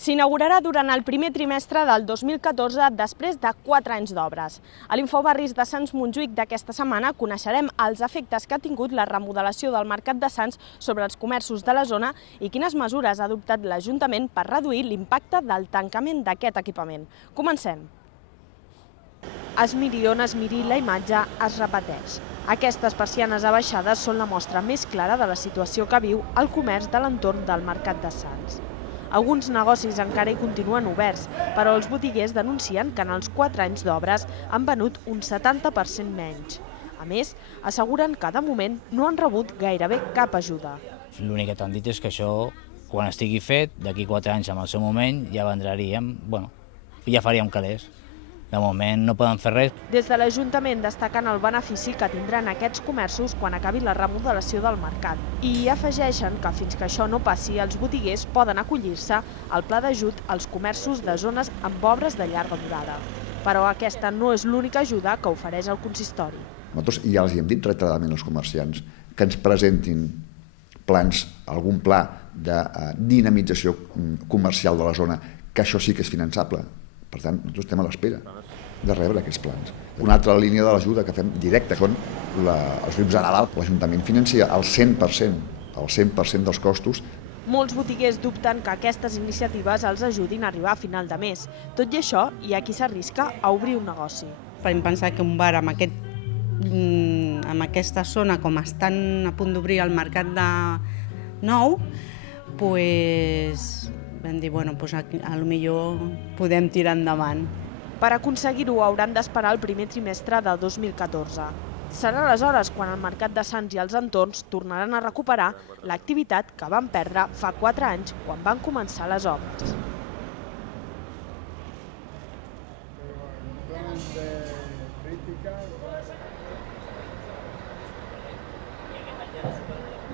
S'inaugurarà durant el primer trimestre del 2014 després de 4 anys d'obres. A l'Infobarris de Sants Montjuïc d'aquesta setmana coneixerem els efectes que ha tingut la remodelació del Mercat de Sants sobre els comerços de la zona i quines mesures ha adoptat l'Ajuntament per reduir l'impacte del tancament d'aquest equipament. Comencem. Es miri on es miri, la imatge es repeteix. Aquestes persianes abaixades són la mostra més clara de la situació que viu el comerç de l'entorn del Mercat de Sants. Alguns negocis encara hi continuen oberts, però els botiguers denuncien que en els 4 anys d'obres han venut un 70% menys. A més, asseguren que de moment no han rebut gairebé cap ajuda. L'únic que t'han dit és que això, quan estigui fet, d'aquí 4 anys en el seu moment, ja vendraríem, ja faríem calés. De moment no poden fer res. Des de l'Ajuntament destaquen el benefici que tindran aquests comerços quan acabi la remodelació del mercat. I afegeixen que fins que això no passi, els botiguers poden acollir-se al pla d'ajut als comerços de zones amb obres de llarga durada. Però aquesta no és l'única ajuda que ofereix el consistori. Nosaltres ja els hem dit reiteradament als comerciants que ens presentin plans, algun pla de dinamització comercial de la zona, que això sí que és finançable. Per tant, nosaltres estem a l'espera de rebre aquests plans. Una altra línia de l'ajuda que fem directa són els grups de Nadal. L'Ajuntament financia el 100% dels costos. Molts botiguers dubten que aquestes iniciatives els ajudin a arribar a final de mes. Tot i això, hi ha qui s'arrisca a obrir un negoci. Vam pensar que un bar amb aquesta zona, com estan a punt d'obrir el mercat de nou, vam dir, potser podem tirar endavant. Per aconseguir-ho hauran d'esperar el primer trimestre de 2014. Serà aleshores quan el Mercat de Sants i els entorns tornaran a recuperar l'activitat que van perdre fa 4 anys quan van començar les obres.